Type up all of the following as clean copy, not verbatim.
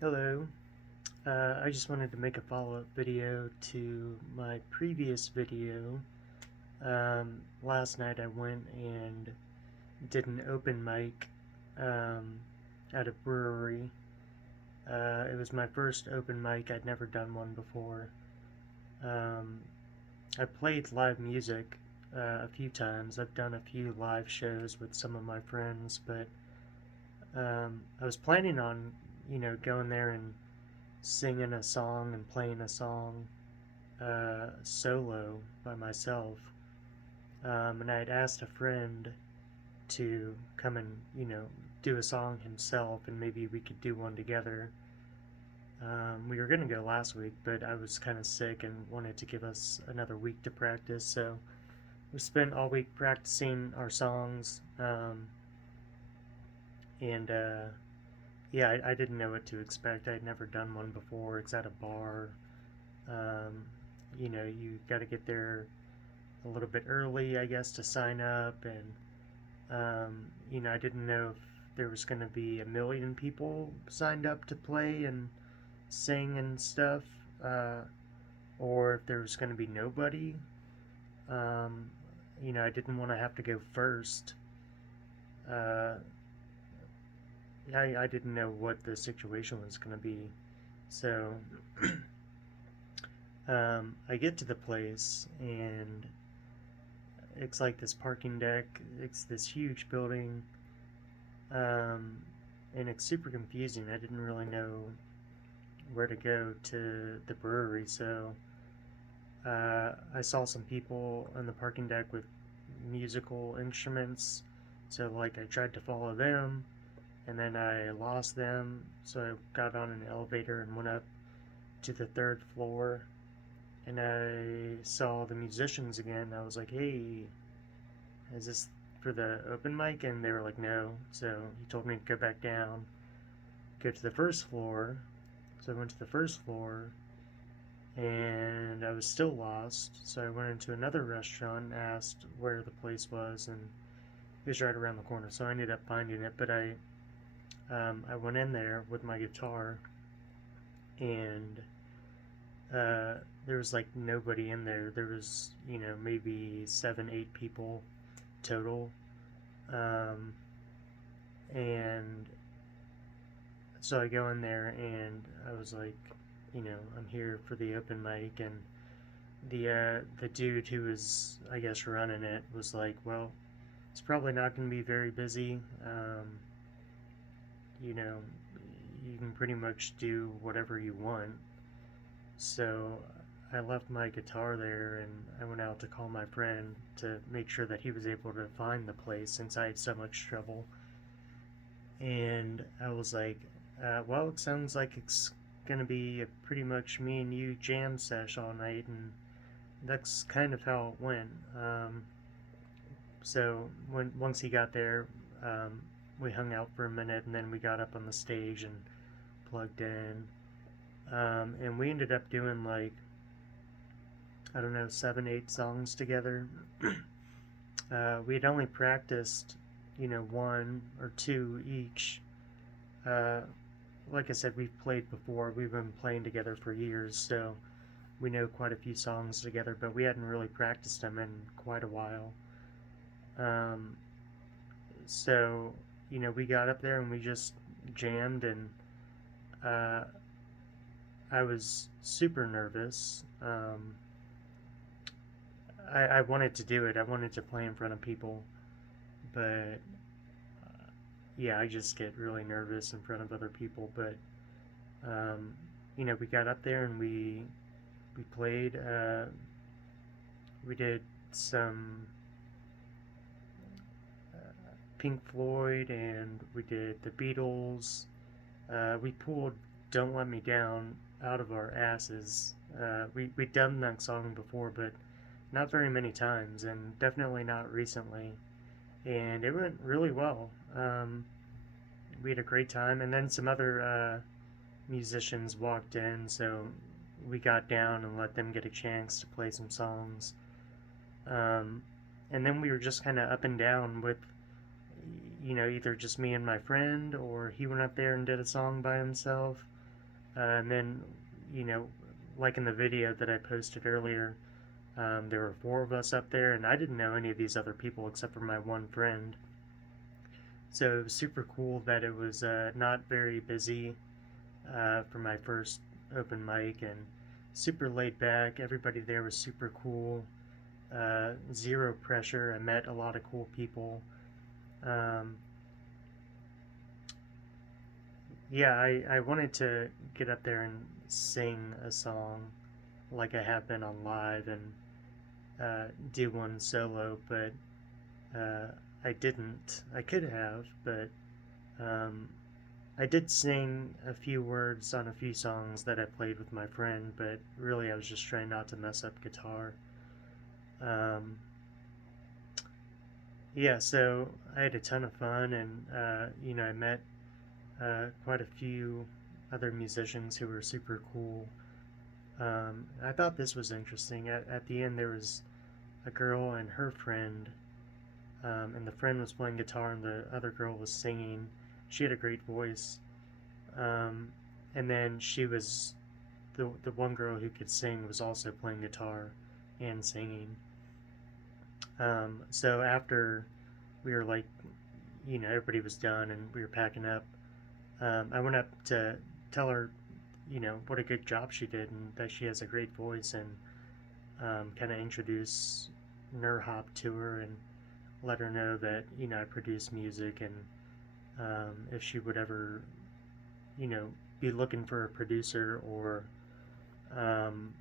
Hello. I just wanted to make a follow-up video to my previous video. Last night I went and did an open mic um, at a brewery. It was my first open mic. I'd never done one before. Um, I played live music a few times. I've done a few live shows with some of my friends, but I was planning on, going there and singing a song and playing a song solo by myself. And I had asked a friend to come and, do a song himself, and maybe we could do one together. We were going to go last week, but I was kind of sick and wanted to give us another week to practice, so we spent all week practicing our songs. And Yeah, I didn't know what to expect. I'd never done one before. It's at a bar. Um, you got to get there a little bit early, I guess, to sign up. And, I didn't know if there was going to be a million people signed up to play and sing and stuff, uh, or if there was going to be nobody. Um, I didn't want to have to go first. Uh, I didn't know what the situation was going to be. So I get to the place, and it's like this parking deck. It's this huge building, um, and it's super confusing. I didn't really know where to go to the brewery, so I saw some people on the parking deck with musical instruments. So, like, I tried to follow them, and then I lost them. So I got on an elevator and went up to the third floor, and I saw the musicians again. I was like, "Hey, is this for the open mic?" And they were like, "No." So he told me to go back down, go to the first floor. So I went to the first floor, and I was still lost. So I went into another restaurant and asked where the place was, and it was right around the corner. So I ended up finding it. But I went in there with my guitar, and uh, there was like nobody in there. There was, maybe 7, 8 people total. Um, and so I go in there, and I was like, I'm here for the open mic. And the dude who was, I guess, running it was like, well, it's probably not going to be very busy. You know, you can pretty much do whatever you want. So I left my guitar there, and I went out to call my friend to make sure that he was able to find the place since I had so much trouble. And I was like, well, it sounds like it's gonna be a pretty much me and you jam sesh all night, and that's kind of how it went. So once he got there, we hung out for a minute, and then we got up on the stage and plugged in, and we ended up doing like, I don't know, 7, 8 songs together. We had only practiced, one or two each. Uh, like I said, we've played before. We've been playing together for years, so we know quite a few songs together, but we hadn't really practiced them in quite a while. Um, so, we got up there and we just jammed, and uh, I was super nervous. I wanted to do it. I wanted to play in front of people, but yeah, I just get really nervous in front of other people. But um, we got up there and we played. We did some Pink Floyd, and we did the Beatles. We pulled "Don't Let Me Down" out of our asses. We'd done that song before, but not very many times, and definitely not recently. And it went really well. We had a great time, and then some other musicians walked in, so we got down and let them get a chance to play some songs. Um, and then we were just kind of up and down with, either just me and my friend, or he went up there and did a song by himself. And then, you know, like in the video that I posted earlier, there were four of us up there, and I didn't know any of these other people except for my one friend. So it was super cool that it was not very busy for my first open mic, and super laid back. Everybody there was super cool. Zero pressure. I met a lot of cool people. Um, yeah, I wanted to get up there and sing a song like I have been on live and do one solo, but uh, I didn't. I could have, but um, I did sing a few words on a few songs that I played with my friend, but really I was just trying not to mess up guitar. Um, yeah, so I had a ton of fun, and you know, I met quite a few other musicians who were super cool. I thought this was interesting. At the end, there was a girl and her friend, and the friend was playing guitar, and the other girl was singing. She had a great voice, um, and then she was the one girl who could sing was also playing guitar and singing. So after we were like, you know, everybody was done and we were packing up, I went up to tell her, you know, what a good job she did and that she has a great voice, and kind of introduce Nurhop to her and let her know that, you know, I produce music, and if she would ever, you know, be looking for a producer, or, um,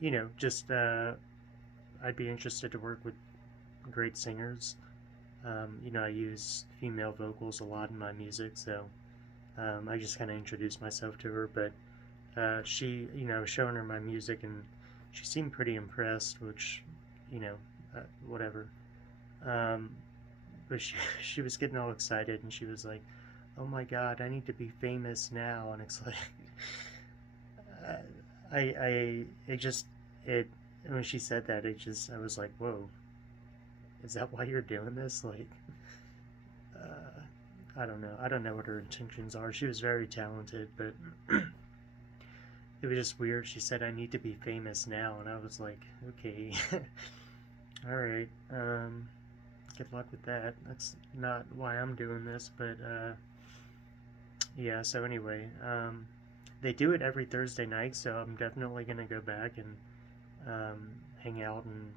you know, just I'd be interested to work with great singers. You know, I use female vocals a lot in my music, so I just kind of introduced myself to her. But she, you know, showing her my music, and she seemed pretty impressed, which, you know, whatever. Um, but she, she was getting all excited, and she was like, "Oh my God, I need to be famous now!" And it's like, uh, it just, it, when she said that, it just, I was like, "Whoa, is that why you're doing this?" Like, I don't know. I don't know what her intentions are. She was very talented, but it was just weird. She said, "I need to be famous now," and I was like, "Okay, all right. Good luck with that. That's not why I'm doing this." But yeah. So anyway, they do it every Thursday night, so I'm definitely gonna go back and hang out and,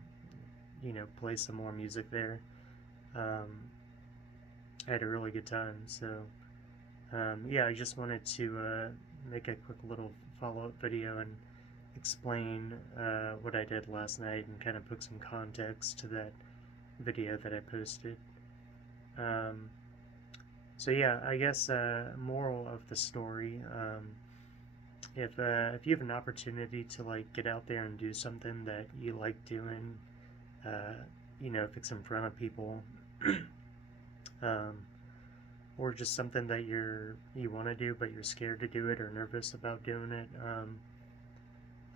you know, play some more music there. Um, I had a really good time. So yeah, I just wanted to make a quick little follow-up video and explain what I did last night and kind of put some context to that video that I posted. Um, so yeah, I guess moral of the story: if you have an opportunity to like get out there and do something that you like doing, uh, you know, if it's in front of people, um, or just something that you want to do but you're scared to do it or nervous about doing it,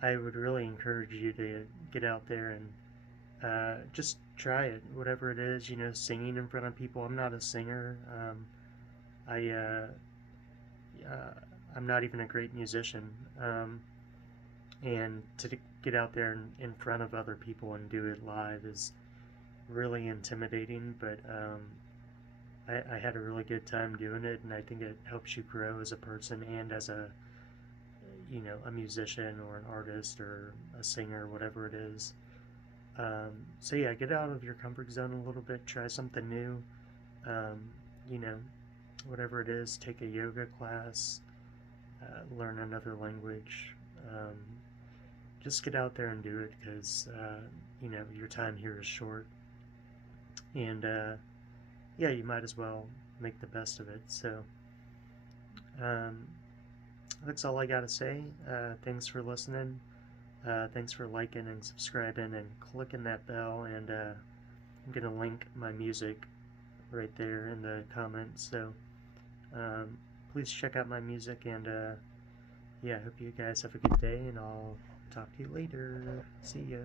I would really encourage you to get out there and just try it, whatever it is. You know, singing in front of people. I'm not a singer. I uh, I'm not even a great musician. And to get out there in front of other people and do it live is really intimidating. But I had a really good time doing it, and I think it helps you grow as a person and as a, you know, a musician or an artist or a singer, whatever it is. So yeah, get out of your comfort zone a little bit, try something new. Um, you know, whatever it is, take a yoga class, learn another language. Um, just get out there and do it, because you know, your time here is short, and yeah, you might as well make the best of it. So um, that's all I gotta say. Thanks for listening. Thanks for liking and subscribing and clicking that bell, and I'm gonna link my music right there in the comments. So please check out my music, and yeah, I hope you guys have a good day, and I'll talk to you later. See ya.